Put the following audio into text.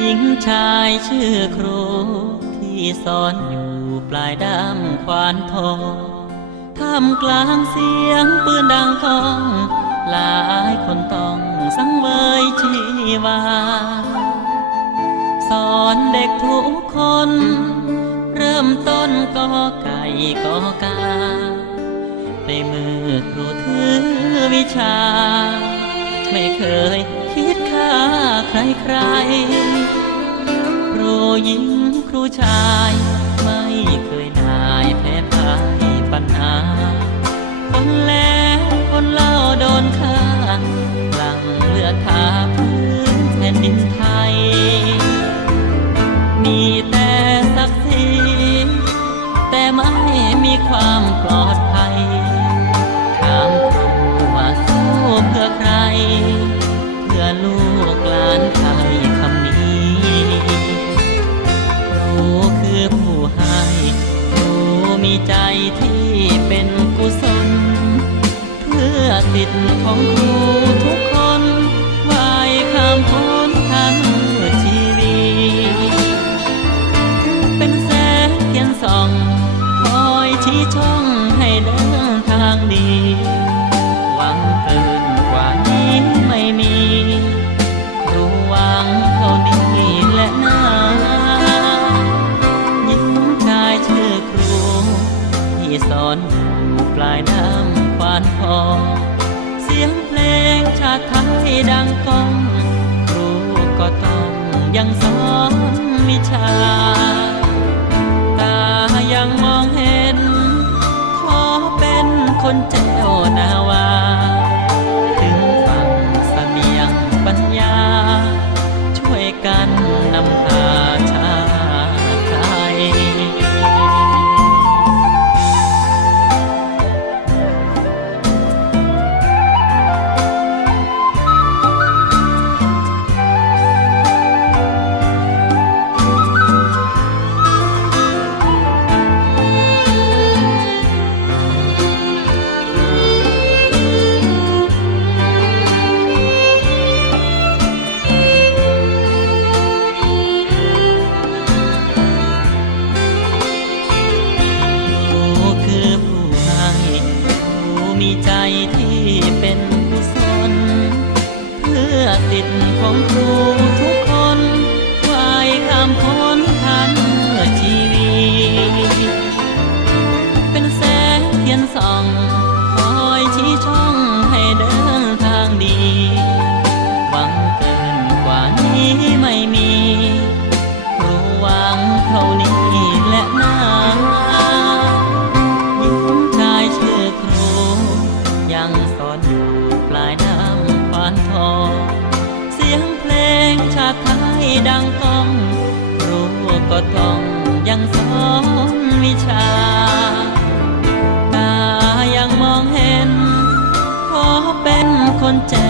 หญิงชายชื่อครู ที่สอนอยู่ปลายด้ามควานทองท่ามกลางเสียงปืนดังก้อง หลายคนต้องสังเวยชีวา สอนเด็กทุกคน เริ่มต้นก็ไก่ก็กา ในมือครูถือวิชา ไม่เคย คิดฆ่าใครใครๆครูหญิงครูชาย ไม่เคยนายแพ้พ่ายปัญหา คนแล้วคนเล่าโดนฆ่าหลังเลือดทาพื้นแผ่นดินไทย มีแต่ศักดิ์ศรีแต่ไม่มีความปลอด สิทธิ์ของครูทุกคนไหวข้ามพ้นทั้งชีวิตเป็นแสงเทียนส่อง คอยชี้ช่องให้เดินทางดี หวังเกินกว่านี้ไม่มี ครูหวังเท่านี้และนะหญิงชายชื่อครูที่สอนอยู่ปลายน้ำานพอ เสียงเพลงชาติไทยดังก้องครูก็ต้องยังสอนวิชา ตายังมองเห็น ขอเป็นคนแจ้วนาวาายน้ำปานทอง เสียงเพลงชาติไทยดังก้อง รูก็ต้องยังสอนวิชา ตายังมองเห็น ขอเป็นคนแจ้